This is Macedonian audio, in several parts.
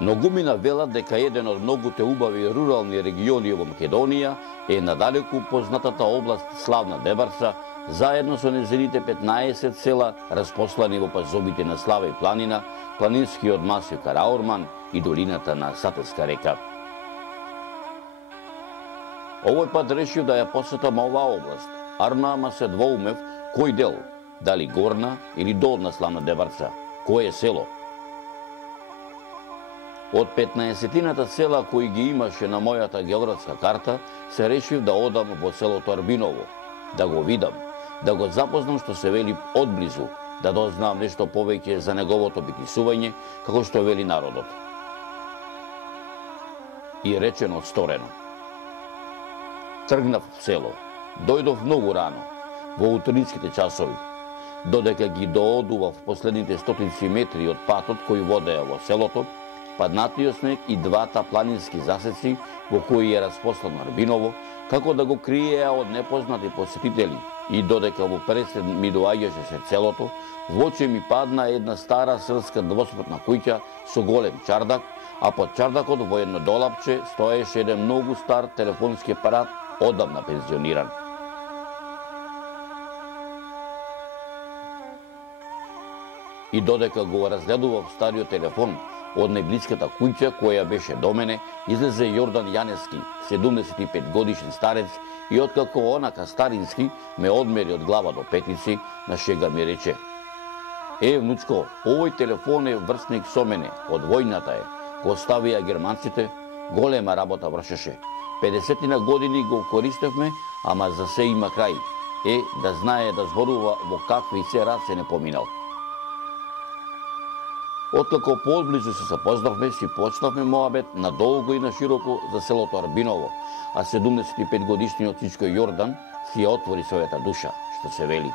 Многумина велат дека еден од многуте убави рурални региони во Македонија е надалеку познатата област славна Дебарца, заедно со незините 15 села распослани во пазобите на Славе планина, планинскиот масив Караорман и долината на Сателска река. Овој пат решив да ја посетам оваа област, ама се двоумев кој дел, дали горна или долна славна Дебарца, кое е село. Од 15-тината села кои ги имаше на мојата географска карта, се решив да одам во селото Арбиново, да го видам, да го запознам што се вели одблизу, да дознам нешто повеќе за неговото битисување, како што вели народот. И речено сторено. Тргнав в село, дојдов многу рано, во утринските часови, додека ги доодував последните стотици метри од патот кој водеа во селото, паднатиот снег и двата планински засеци во кои е распослано Арбиново, како да го криеа од непознати посетители, и додека во пресред ми доаѓаше се целото, во очи ми падна една стара српска двоспратна куќа со голем чардак, а под чардакот во едно долапче стоеше еден многу стар телефонски апарат, одамна пензиониран. И додека го разгледував стариот телефон, од најблиската куќа која беше до мене, излезе Јордан Јанески, 75 годишен старец, и откако онака старински ме одмери од глава до петици, на шега ми рече: внучко, овој телефон е врсник со мене, од војната е, го ставија германците, голема работа вршеше. 50 години го користевме, ама за се има крај. Да знае да зборува во какви се раце не поминал. Откако поодблизу се запознавме, си почнавме моабет надолго и на широко за селото Арбиново, а 75 годишниот Цичко Јордан си ја отвори својата душа, што се вели.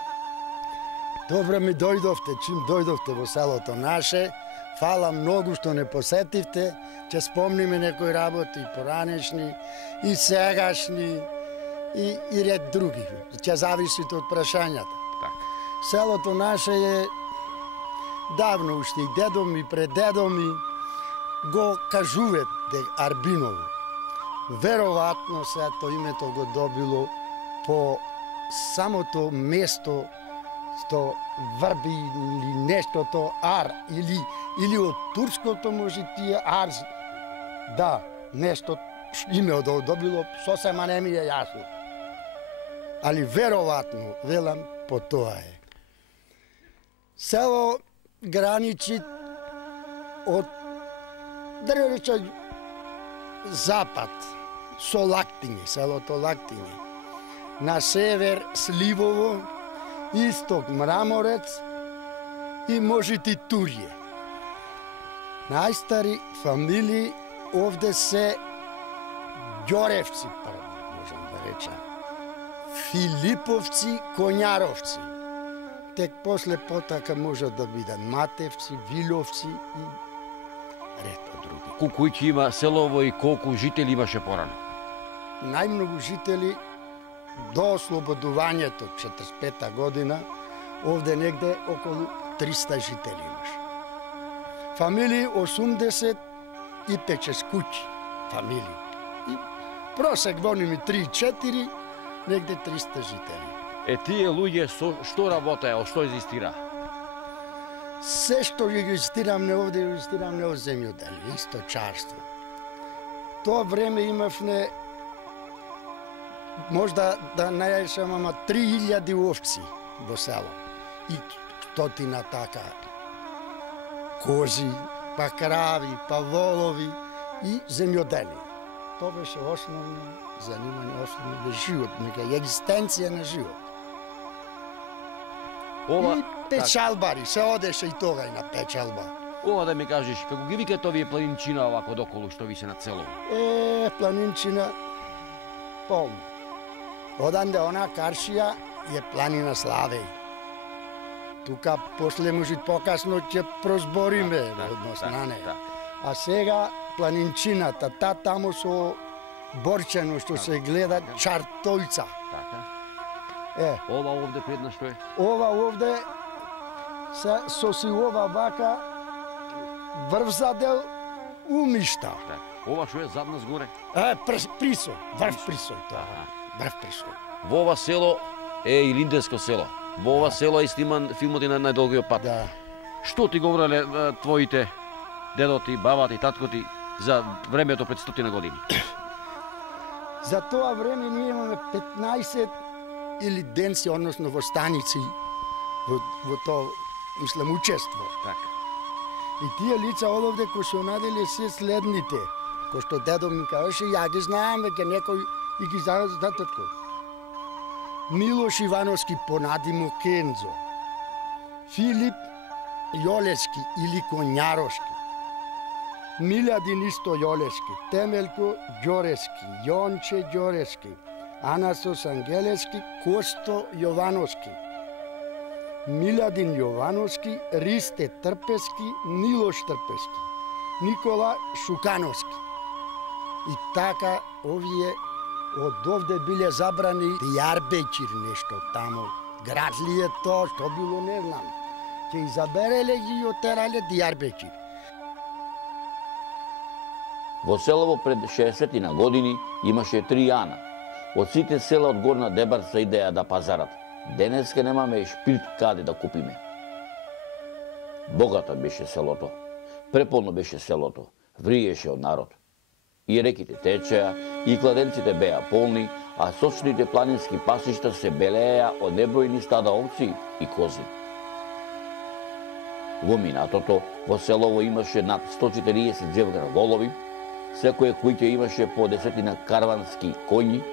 Добро ми дојдовте, чим дојдовте во селото наше. Фала многу што не посетивте, ќе спомниме некои работи и поранешни, и сегашни, и ред други. Ќе зависите од прашањата. Селото наше е давно уште и дедо ми, предедо ми го кажуват Арбиново. Веројатно сето името го добило по самото место што врби или нештото ар, или од турското може тие арз. Да, нешто име добило, сосема не ми е јасно. Али веројатно, велам, по тоа е. Село граничи од, да рече, запад со Лактињи, селото Лактињи. На север Сливово, исток Мраморец и можете Турје. Најстари фамилии овде се Ѓоревци, можам да речам, Филиповци, Коњаровци. Тек после потака можат да бидат Матевци, Виловци и ред од други. Колку има селово и колку жители имаше порано? Најмногу жители до ослободувањето 45-та година, овде негде околу 300 жители имаше. Фамилии 85 куќи, фамилии. И просек во ними 3-4, негде 300 жители. Тие луѓе што работеа, што екзистира? Се што екзистирамне овде, екзистирамне од земјоделие, исто чарство. Тоа време имавме можда да најашам, ама 3000 овци во село. И стотина така кози, па крави, па волови и земјоделие. Тоа беше основно занимање, основно живот, нека екзистенција на живот. И печалбари, се одеше и тога и на печалба. Ова да ми кажеш, како ги викат овие планинчина овако доколу што ви се над село? Планинчина полно. Оданде она каршија е планина Славеј. Тука после може покасно ќе прозбориме однос на неја. А сега планинчината, таму со Борчено што се гледа Чартојца. Ова овде предна што е? Ова овде со си ова вака врв задел умишта. Так. Ова што е зад нас горе? Присој, врв Присој, тоа. Врв Присој. Во ова село е и Линденско село. Во ова село е сниман филмот и на најдолгиот пат. Да. Што ти говореле твоите дедоти, бабата и таткоти за времето пред 100 години? За тоа време ние имаме 15 или денци, односно во станици, во тоа, мислам, учество. Така. И тие лица одовде кои се наделе се следните, кои што дедо ми кажеше, ја ги знаам, веќе некој и ги знаам за татко. Милош Ивановски понадимо Кензо, Филип Јолески или Конјарошки, Милјадин исто Јолески, Темелко Ѓорески, Јонче Ѓорески, Анасос Ангелески, Косто Јовановски, Милјадин Јовановски, Ристе Трпески, Милош Трпески, Никола Шукановски. И така овие од овде биле забрани Дијарбекир нешто тамо. Град ли е тоа, што било не знам. Ќе изабереле ги и отерале Дијарбекир. Во селово пред 60 на години имаше 3 Јана. Од сите села од Горна Дебарца идеја да пазарат. Денеска немаме шпирт каде да купиме. Богато беше селото. Преполно беше селото. Вриеше од народ. И реките течеа, и кладенците беа полни, а сочните планински пасишта се белееа од небројни стада овци и кози. Во минатото, во селово имаше над 140 џевгара волови, секое куќе имаше по 10 карвански коњи,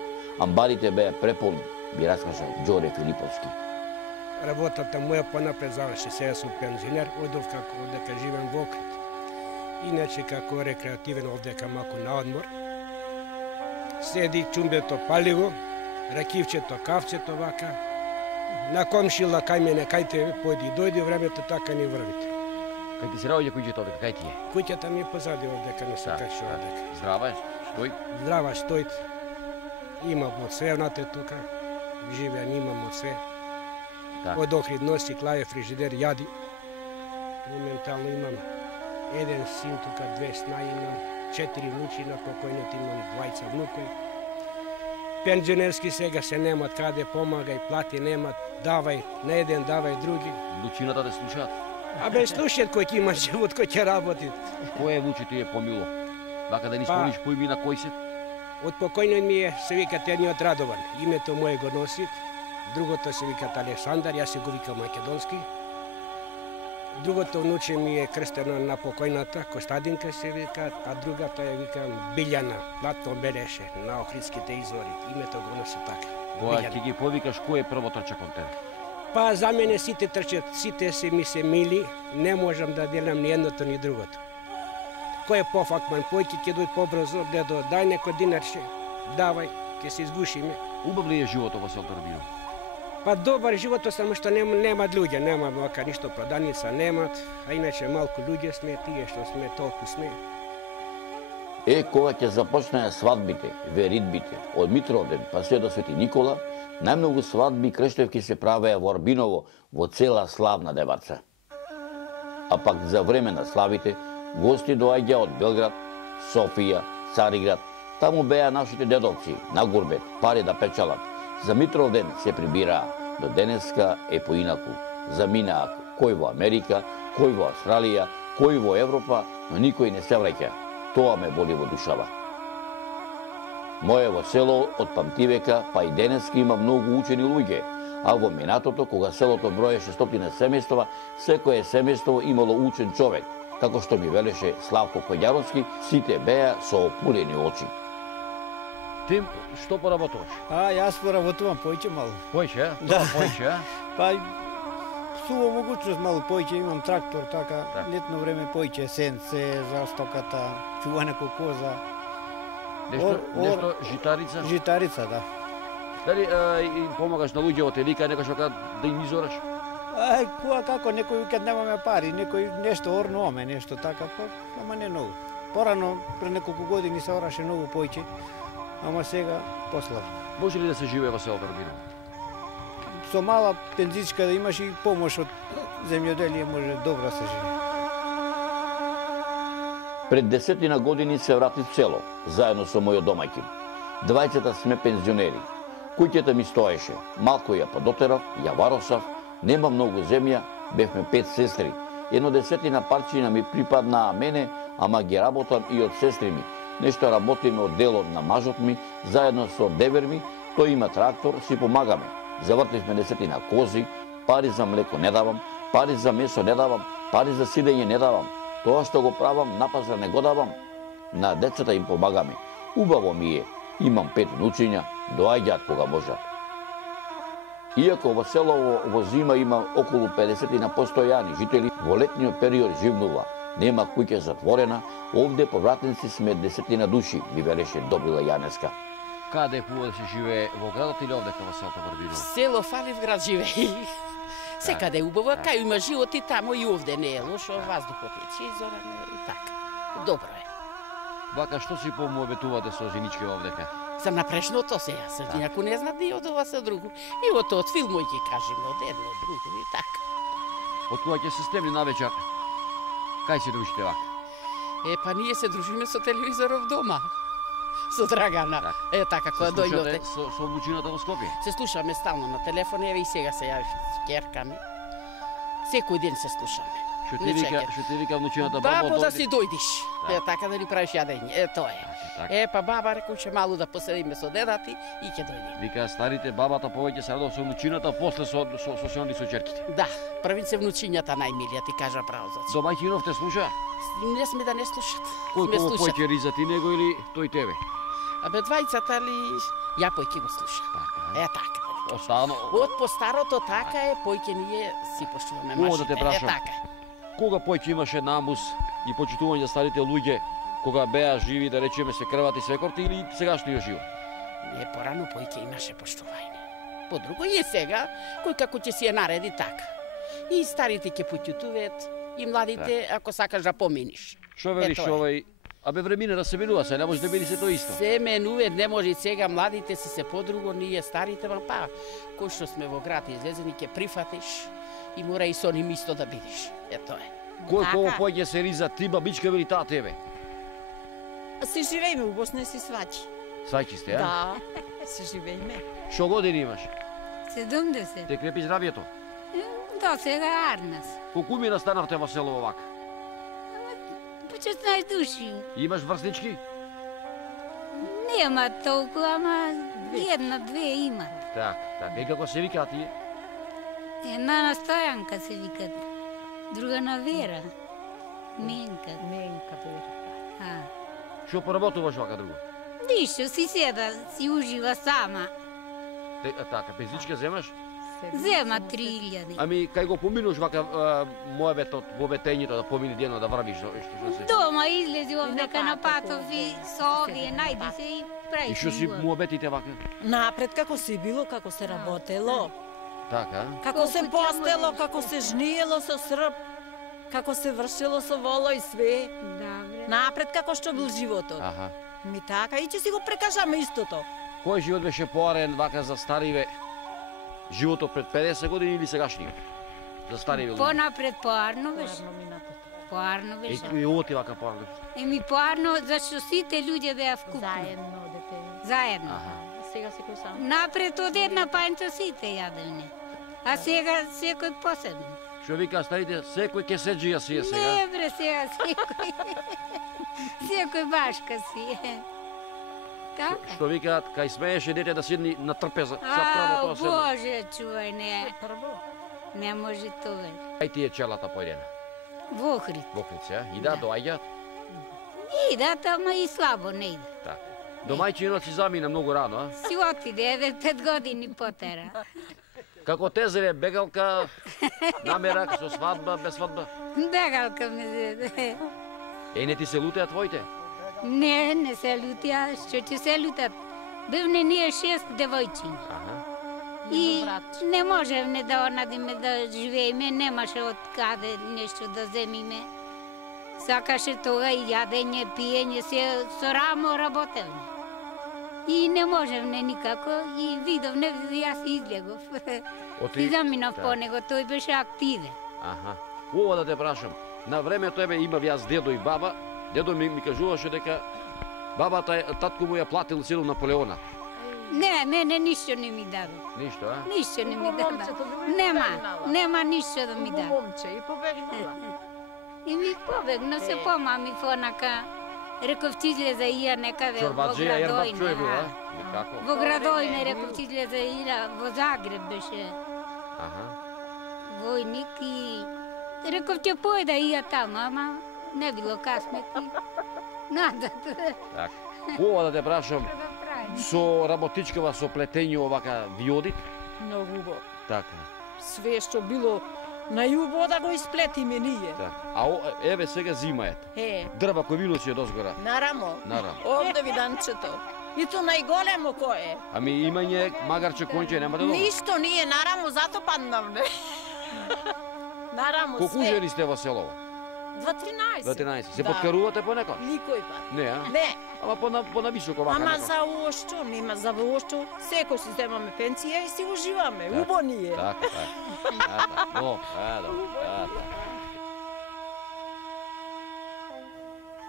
амбарите беа преполни, би раскажа Ѓоре Филиповски. Работата моја понапред заврши, сега сум пензионер, одов како дека живеам во Охрид. Иначе како рекреативен овдека малку на одмор. Седи чумбето паливо, ракивчето, кавчето вака. На комшила кај мене, кај тебе, појди и дојди, времето така ни врвите. Кај ти се раѓа куќето овдека, кај ти е? Куќата ми е позади овдека, не се кај овдека. Здрава е, стои? Здрава, стоит. Имам од све внатре тука. Живеан имам од све. Так. Од Охрид носи, клаје, фрижидер, јади. Моментално имам еден син тука, 2 снаи имам, 4 внучи на покојните имам, 2 внукови. Пензионерски сега се немат каде, помагај, плати немат, давај, на еден давај други. Внучината да слушаат? Абе слушат кој ќе има живот, кој ќе работи. Кој е внучи ти е помило? Вака да ни спомниш по имена кој се? Од покојниот ми е, се викат едниот Радован, името моје го носи, другото се викат Александар, јас се го викам македонски. Другото внуче ми е крстено на покојната, Костадинка се вика, а другата ја викам Билјана, платно белеше на Охридските извори. Името го носи така. Кога ќе ги повикаш, кој е прво трча кон тебе? Па за мене сите трчат, сите се ми се мили, не можам да делам ни едното ни другото. Кој е пофакман, појки ќе дојд побрзо, дедо, дај некој динарче, давај, ќе се изгушиме. Убав ли е животот во селото Рубино? Па добар живот, само што немат луѓе, нема вака ништо проданица, немат, а иначе малку луѓе сме, тие што сме, толку сме. Кога ќе започнеа свадбите, веридбите, од Митровден па се до Свети Никола, најмногу свадби и крештевки се правеа во Арбиново, во цела славна Дебарца. А пак за време на славите, гости доаѓа од Белград, Софија, Цариград, таму беа нашите дедовци, на гурбет, пари да печалат. За Митровден се прибираа, до денеска е поинаку. Заминаа кој во Америка, кој во Австралија, кој во Европа, но никој не се враќа. Тоа ме боли во душава. Моево село од памтивека, па и денеска има многу учени луѓе, а во минатото, кога селото броеше 100 семејства, секое семејство имало учен човек, како што ми велеше Славко Коњаровски, сите беа со опулени очи. Ти што поработуваш? Јас поработувам појќе малку. Појќе, а? Да. Појќе, а? Па сува могуćност малку појќе, имам трактор, така, Да. летно време појќе, сенце, за стоката, чуване кокоза, Нешто житарица? житарица, да. Дали им помагаш на луѓето, те вика некој што кажа да им изораш? Кога како, некој викат немаме пари, некој нешто орнуваме, нешто така, ама не многу. Порано, пред неколку години се ораше многу појќе, ама сега послабо. Може ли да се живее во селото Рубино? Со мала пензичка да имаш и помош од земјоделие може добро се живее. Пред 10 години се вратив в село, заедно со мојот домаќин. Двајцата сме пензионери. Куќата ми стоеше, малку ја подотерав, ја варосав, нема многу земја, бевме 5 сестри. 1/10 парчина ми припадна мене, ама ги работам и од сестри ми. Нешто работиме од делот на мажот ми, заедно со девер ми, тој има трактор, си помагаме. Завртивме 10 кози, пари за млеко не давам, пари за месо не давам, пари за сидење не давам. Тоа што го правам на пазар не го давам. На децата им помагаме. Убаво ми е. Имам 5 внучиња, доаѓаат кога можат. Иако во село во зима има околу 50 постојани жители, во летниот период живнува. Нема куќа затворена, овде повратници сме 10 души, ми велеше Добрила Јанеска. Каде е пува да се живее, во градот или овде кај во селото Врбиново? Село фали в град живее. Секаде е убаво, кај има живот и тамо и овде не е лошо, воздухот е чизорен и така. Добро е. Вака, што си помуабетувате со женички овдека? За напрешното сега, ако не знаат ни од ова со другу. И од тоа од филмој ќе кажеме, од едно, од друго и така. Од кога ќе се стемни навечер? Кај се дружите вака? Па ние се дружиме со телевизоров дома. Со Драгана. Така, која дојдоте. Со обучината во Скопје? Се слушаме стално на телефон, еве и сега се јави керка ми. Секој ден се слушаме. Што ти вика внучината баба? Бабо, да си дојдиш. Така да ни правиш јадење. Тоа е. Па баба рекол ќе малу да поседиме со дедати и ќе дојде. Вика старите бабата повеќе се радува со внучината, после со синови со черките. Да, првин се внучињата најмилија, ти кажа право за тоа. Домаќинов те слуша? Не сме да не слушат. Кој кого појќе риза, ти него или тој тебе? Абе двајцата ли ја појќе го слуша. Така. Од постарото така е, појќе ние си почуваме машите. Да те прашам. Така. Кога појќе имаше намус и почитување за старите луѓе, кога беа живи, да речеме се крвати свекорти или сегашниот живот? Не, порано појќе имаше поштување. Подруго и сега, кој како ќе си ја нареди така. И старите ќе путјутуваат, и младите, ако сакаш да поминиш. Што велиш овој? Абе времине да се менува, се не може да биде се тоа исто. Се менува, не може сега младите си се подруго, ние старите, па кој што сме во град излезени ќе прифатиш и мора и со ним исто да бидеш. Тоа е. Кој кого појќе се риза, ти бабичка или таа тебе? Се живееме у Босна и си сваќи. Сваќи сте, а? Да, се живееме. Што години имаш? 70. Те крепи здравието? Да, сега Арнас. Колку мина станавте во село овака? По 16 души. Имаш врснички? Нема толку, ама една-две има. Така. И како се викаат тие? Една на Стојанка се викат, друга на Вера. Менка. Вера. Што поработуваш вака друго? Ништо, си седа, си ужива сама. Така, пензичка земаш? Зема 3000. Ами, кај го поминуваш вака моебетот, во ветењето да помине дено да врвиш, што се? Дома излези овдека на патов и со овие, најди се и прави. И што си моебетите вака? Напред како се било, како се работело. Така? Како се постело, како се жниело со срп, како се вршело со воло и све. Добре. Напред како што бил животот. Аха. Ми така, и ќе си го прекажаме истото. Кој живот беше поарен вака за стариве? Животот пред 50 години или сегашниот? За стариве луѓе? Понапред поарно беше. Поарно беше. И ово ти вака поарно? Поарно, зашто сите луѓе беа вкупни. Заедно. Сега секој сам. Напред од една пајнца сите јадене. А сега секој посебно. Што вика старите, секој ке седжија си е сега? Не бре, сега секој. Секој башка си е. Така? Што викаат, кај смееше дете да седни на трпеза, за прво тоа седно. Боже, чувај, не. Не може тоа. Ај ти е челата појдена? Во Охрид. Во Охрид, се, и да, доаѓаат? Идат, ама и слабо не идат. Така. Домајчинот си замина многу рано, а? Си отиде, 5 години потера. Како тезере, бегалка, намерак, со свадба, без свадба? Бегалка ме зеде. Не ти се лутеа твоите? Не се лутеа, што ќе се лутат. Бевне ние 6 девојчини. И не можевме да онадиме да живееме, немаше од каде нешто да земиме. Сакаше тога и јадење, пиење, се со рамо работевме. И не можевме никако, и видовне, јас излегов. И заминав по него, тој беше активен. Ова да те прашам. На времето има јас дедо и баба, Дедо ми кажуваше дека бабата, татко му ја платил силно Наполеона. Не, мене ништо не ми даде. Ништо, а? Ништо не ми даде. Момчето го Нема ништо да ми даде. Момче и побегнала. И ми побегна се помами фонака. Реков ти излезе ија некаде во Чорбаджија Ербак чуе била, Градојне. Како? Во Градојне реков ти излезе ија во Загреб беше Аха. војник и реков ќе појда ија таму, ама не било касмети. Надат. Така. Ова да те прашам, со работичкава со плетење овака виодит? Многу убаво. Така. Све што било најубаво да го исплетиме ние. Така. А еве сега зима е. Дрва кој минуси од озгора. Нарамо. Нарамо. Овде виданчето. И то најголемо кој е. Ами имање магарче конче нема да добро. Ништо ние нарамо зато паднавме. Нарамо Колку све. жени сте во селово? 13. 13. Се Да. подкарувате понекој? Никој пат. Не, а? Не. Ама понависоко вака. Ама некој. за ошто, нема за ошто, секој си земаме пенсија и си уживаме. Така. Убо ние. Така, така. Добро, така.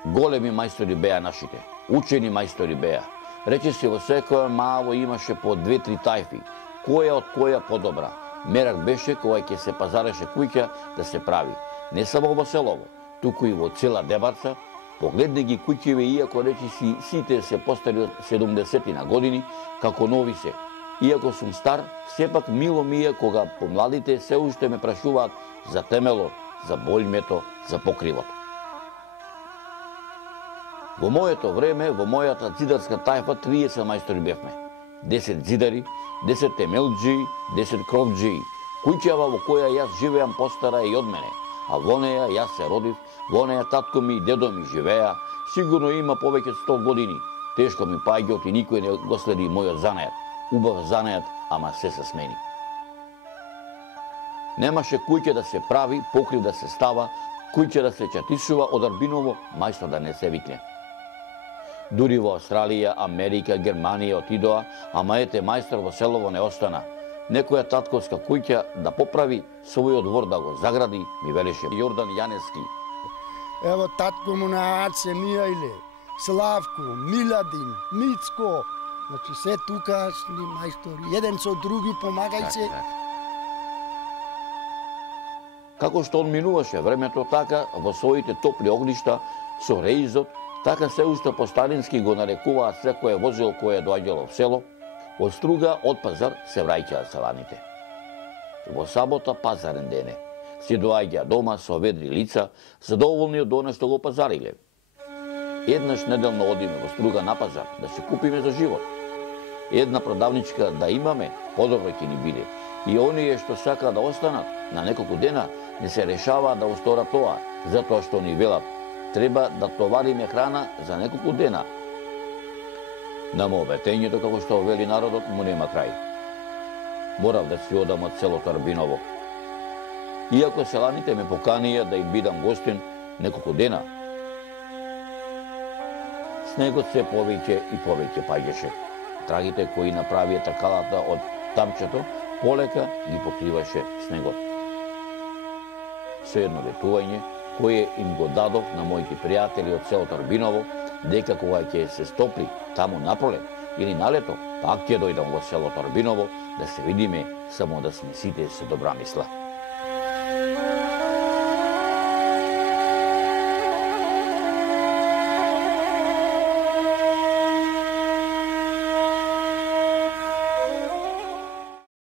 Големи мајстори беа нашите, учени мајстори беа. Рече се во секоја мало имаше по 2-3 тајфи, која од која подобра. Мерак беше која ќе се пазареше куќа да се прави. Не само во селово, туку и во цела Дебарца. Погледни ги куќеве, иако речиси сите се постари од 70 години, како нови се. Иако сум стар, сепак мило ми е кога помладите се уште ме прашуваат за темелот, за болјмето, за покривот. Во моето време, во мојата зидарска тајфа, 30 мајстори бевме. 10 зидари, 10 темелџи, 10 кровџи. Куќава во која јас живеам постара и од мене, а во неја јас се родив, во неја татко ми и дедо ми живеа, сигурно има повеќе од 100 години. Тешко ми паѓаот и никој не го следи мојот занајат. Убав занајат, ама се смени. Немаше куќа да се прави, покрив да се става, куќа да се чатишува од Арбиново, мајстор да не се викне. Дури во Австралија, Америка, Германија отидоа, ама ете мајстор во селово не остана. Некоја татковска куќа да поправи, својот двор да го загради, ми велеше Јордан Јанески. Ево татко му на Аце Мијајле, Славко, Миладин, Мицко. Значи се тукашни мајстори, еден со други помагај се. Како што одминуваше времето, така во своите топли огништа со реизот, така се уште по старински го нарекуваат секое возило кое доаѓало в село, од Струга, од Пазар се враќаат селаните. Во сабота пазарен дене, си доаѓа дома со ведри лица, задоволни од она што го пазариле. Еднаш неделно одиме во Струга на пазар, да се купиме за живот. Една продавничка да имаме, подобро ќе ни биде. И оние што сакаат да останат на неколку дена, не се решаваат да усторат тоа, затоа што ни велат, треба да товариме храна за неколку дена. На моветењето, како што вели народот, му нема крај. Морав да си одам од селото Арбиново. Иако селаните ме поканија да им бидам гостин неколку дена, снегот се повеќе и повеќе паѓаше. Трагите кои направија тркалата од тамчето, полека ги покриваше снегот. Со едно ветување, кое им го дадов на моите пријатели од селото Арбиново, дека кога ќе се стопли таму напролет или налето, пак ќе дојдам во селото Арбиново да се видиме, само да сме сите се добра мисла.